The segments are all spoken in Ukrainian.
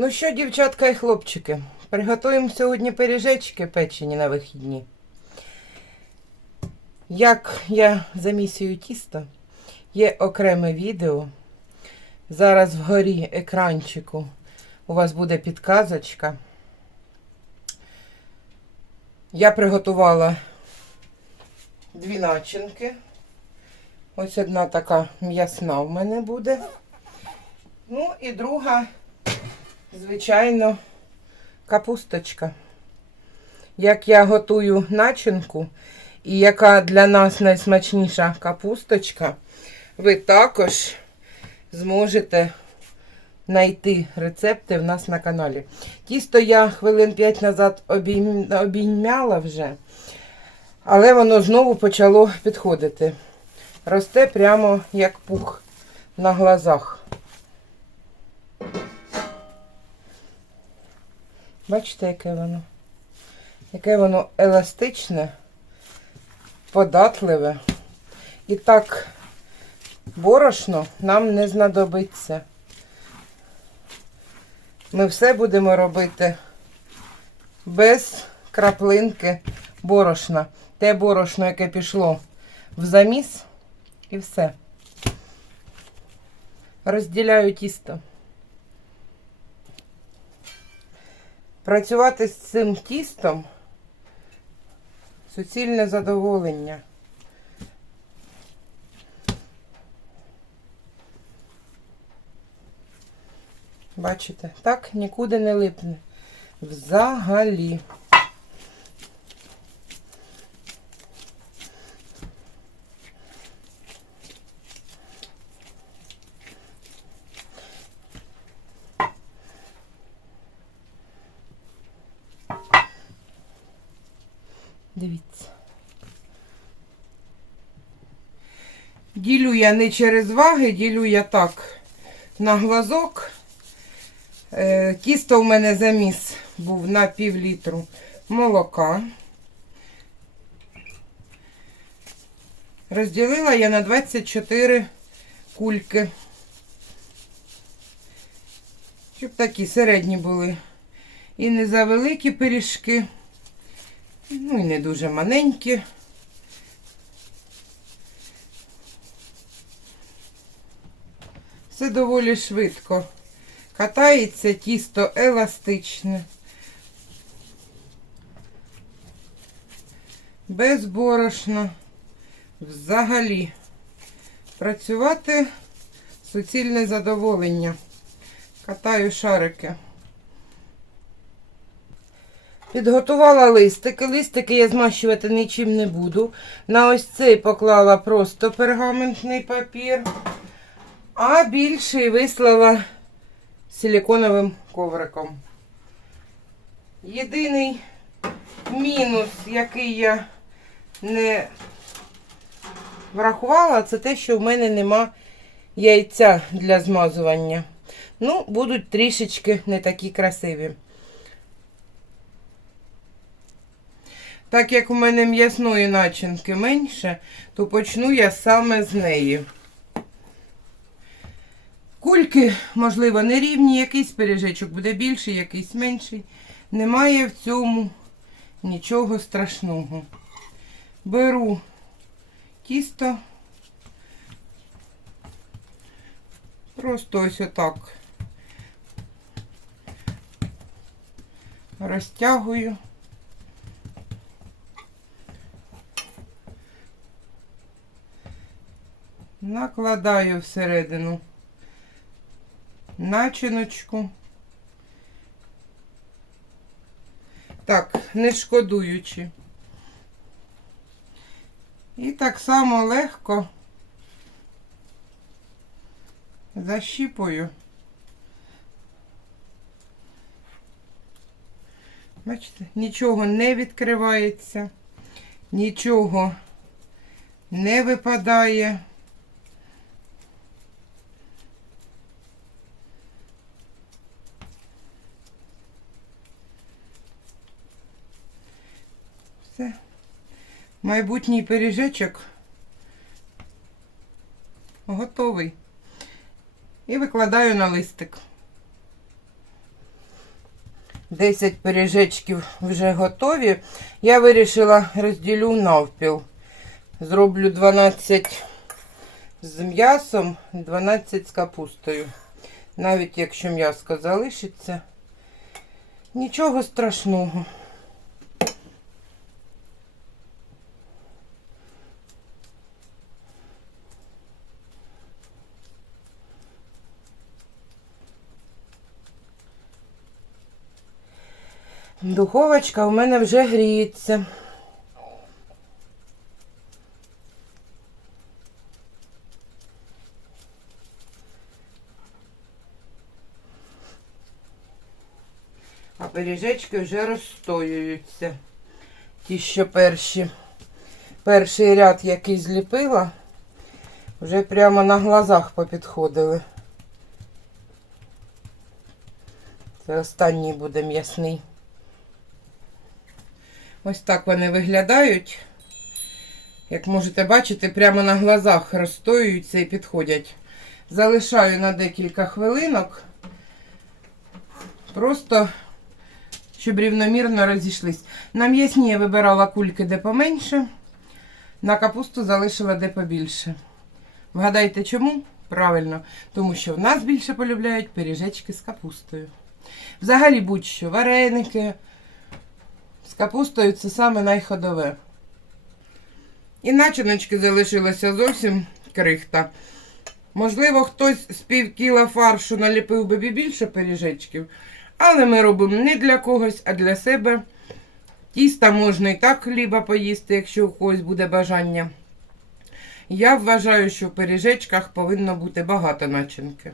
Ну що, дівчатка і хлопчики, приготуємо сьогодні пиріжечки печені на вихідні. Як я замісюю тісто, є окреме відео. Зараз вгорі екранчику у вас буде підказочка. Я приготувала дві начинки. Ось одна така м'ясна в мене буде. Ну і друга, звичайно, капусточка. Як я готую начинку, і яка для нас найсмачніша капусточка, ви також зможете знайти рецепти в нас на каналі. Тісто я хвилин 5 назад обіймяла вже, але воно знову почало підходити. Росте прямо як пух на глазах. Бачите, яке воно? Яке воно еластичне, податливе. І так борошно нам не знадобиться. Ми все будемо робити без краплинки борошна. Те борошно, яке пішло в заміс, і все. Розділяю тісто. Працювати з цим тістом суцільне задоволення. Бачите, так нікуди не липне. Взагалі. Ділю я не через ваги, ділю я так на глазок. Е, Тісто в мене заміс був на пів літру молока. Розділила я на 24 кульки. Щоб такі середні були. І не завеликі пиріжки. Ну і не дуже маленькі. Все доволі швидко. Катається тісто еластичне. Без борошна. Взагалі. Працювати суцільне задоволення. Катаю шарики. Підготувала листики. Листики я змащувати нічим не буду. На ось цей поклала просто пергаментний папір, а більший вислала силиконовим ковриком. Єдиний мінус, який я не врахувала, це те, що в мене нема яйця для змазування. Ну, будуть трішечки не такі красиві. Так як у мене м'ясної начинки менше, то почну я саме з неї. Кульки, можливо, не рівні, якийсь пиріжечок буде більший, якийсь менший. Немає в цьому нічого страшного. Беру тісто. Просто ось отак. Розтягую. Накладаю всередину начиночку. Так, не шкодуючи. І так само легко защіпую. Бачите, нічого не відкривається, нічого не випадає. Все. Майбутній пиріжечок готовий. І викладаю на листик. 10 пиріжечків вже готові. Я вирішила розділю навпіл. Зроблю 12 з м'ясом, 12 з капустою. Навіть якщо м'яско залишиться, нічого страшного. Духовочка у мене вже гріється. А пиріжечки вже розстоюються. Ті, що перші. Перший ряд, який зліпила, вже прямо на глазах попідходили. Це останній буде м'ясний. Ось так вони виглядають. Як можете бачити, прямо на глазах розстоюються і підходять. Залишаю на декілька хвилинок. Просто, щоб рівномірно розійшлись. На м'ясні я вибирала кульки де поменше, на капусту залишила де побільше. Вгадайте чому? Правильно, тому що в нас більше полюбляють пиріжечки з капустою. Взагалі будь-що, вареники з капустою це саме найходове. І начиночки залишилося зовсім крихта. Можливо, хтось з пів кіла фаршу наліпив би більше пиріжечків, але ми робимо не для когось, а для себе. Тіста можна і так хліба поїсти, якщо у когось буде бажання. Я вважаю, що в пиріжечках повинно бути багато начинки.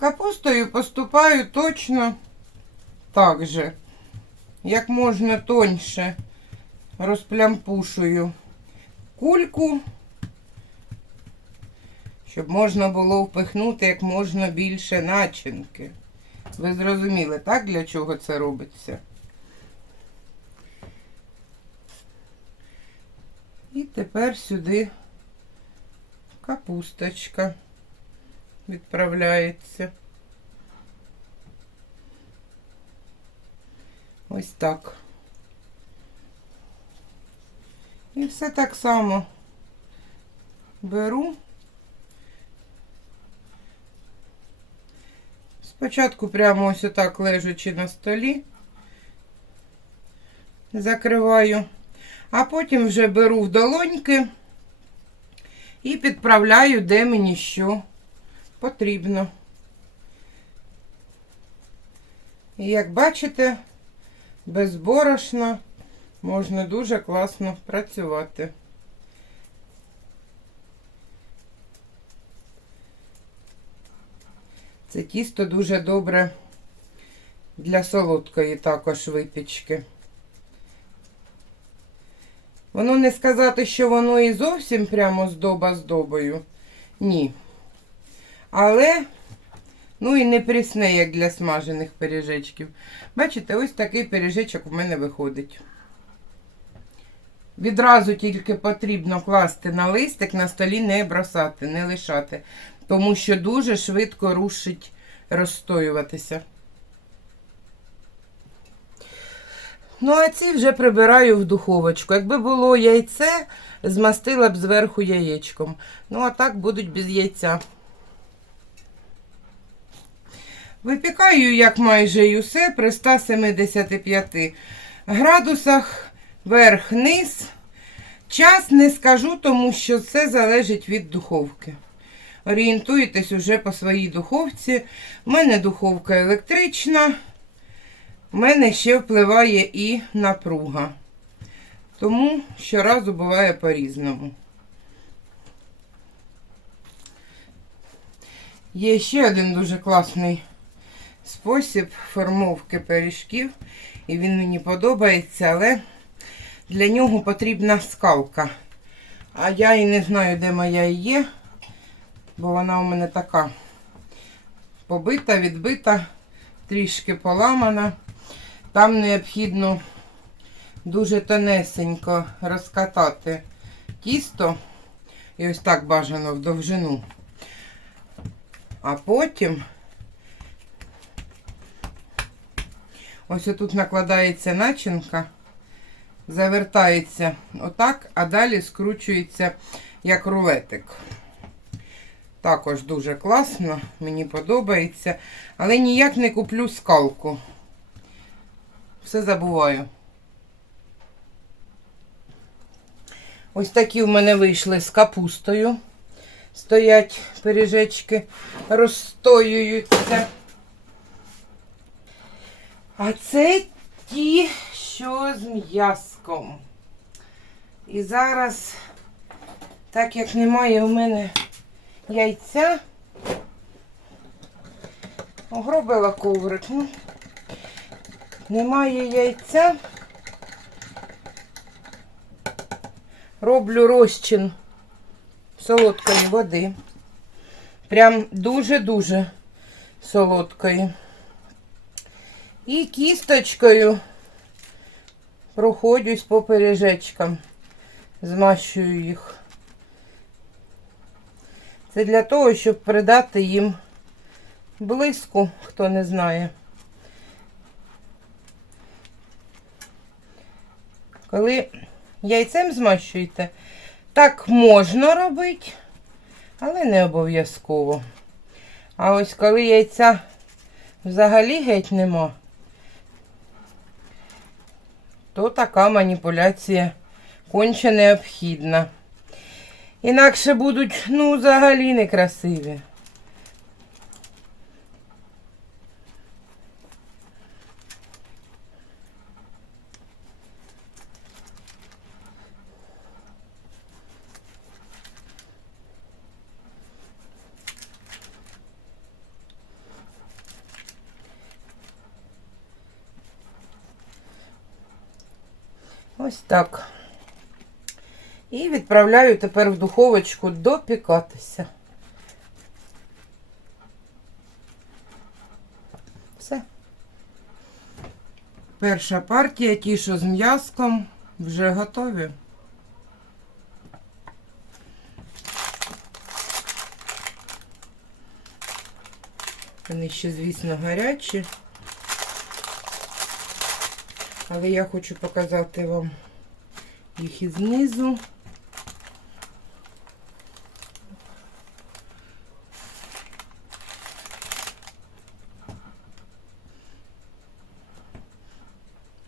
Капустою поступаю точно так же, як можна тоньше розплямпушую кульку, щоб можна було впихнути як можна більше начинки. Ви зрозуміли, так, для чого це робиться? І тепер сюди капусточка відправляється. Ось так. І все так само беру. Спочатку прямо ось отак лежачи на столі, закриваю, а потім вже беру в долоньки і підправляю, де мені що потрібно. І як бачите, без борошна можна дуже класно працювати. Це тісто дуже добре для солодкої також випічки. Воно не сказати, що воно і зовсім прямо здоба здобою. Ні. Але, ну і не прісне, як для смажених пиріжечків. Бачите, ось такий пиріжечок у мене виходить. Відразу тільки потрібно класти на листик, на столі не бросати, не лишати, тому що дуже швидко рушить розстоюватися. Ну, а ці вже прибираю в духовочку. Якби було яйце, змастила б зверху яєчком. Ну, а так будуть без яйця. Випікаю, як майже і усе, при 175 градусах верх-низ. Час не скажу, тому що це залежить від духовки. Орієнтуєтесь уже по своїй духовці. У мене духовка електрична. У мене ще впливає і напруга. Тому щоразу буває по-різному. Є ще один дуже класний спосіб формовки пиріжків. І він мені подобається, але для нього потрібна скалка. А я і не знаю, де моя є, бо вона у мене така побита, відбита, трішки поламана. Там необхідно дуже тонесенько розкатати тісто. І ось так бажано в довжину. А потім ось тут накладається начинка, завертається отак, а далі скручується як рулетик. Також дуже класно, мені подобається. Але ніяк не куплю скалку. Все забуваю. Ось такі в мене вийшли з капустою. Стоять пиріжечки, розстоюються. А це ті, що з м'яском. І зараз, так як немає у мене яйця, огробила коврик. Ну, немає яйця. Роблю розчин солодкої води. Прям дуже-дуже солодкої. І кісточкою проходжусь по пиріжечкам, змащую їх. Це для того, щоб придати їм блиску, хто не знає. Коли яйцем змащуєте, так можна робити, але не обов'язково. А ось коли яйця взагалі геть нема, то така маніпуляція конче необхідна. Інакше будуть, ну, взагалі некрасиві. Ось так. І відправляю тепер в духовочку допікатися. Все. Перша партія, ті, що з м'яском, вже готові. Вони ще, звісно, гарячі. Але я хочу показати вам їх і знизу.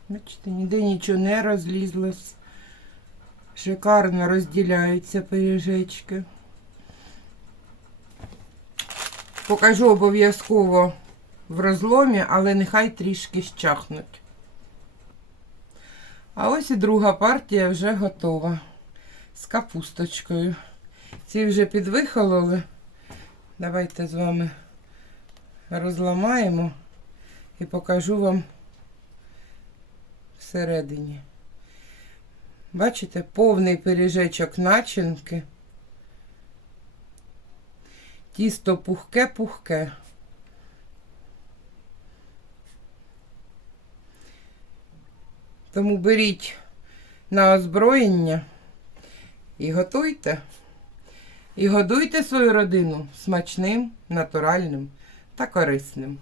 Бачите, ніде нічого не розлізлось. Шикарно розділяються пиріжечки. Покажу обов'язково в розломі, але нехай трішки щахнуть. А ось і друга партія вже готова. З капусточкою. Ці вже підвихололи. Давайте з вами розламаємо і покажу вам всередині. Бачите, повний пиріжечок начинки. Тісто пухке-пухке. Тому беріть на озброєння і готуйте. І годуйте свою родину смачним, натуральним та корисним.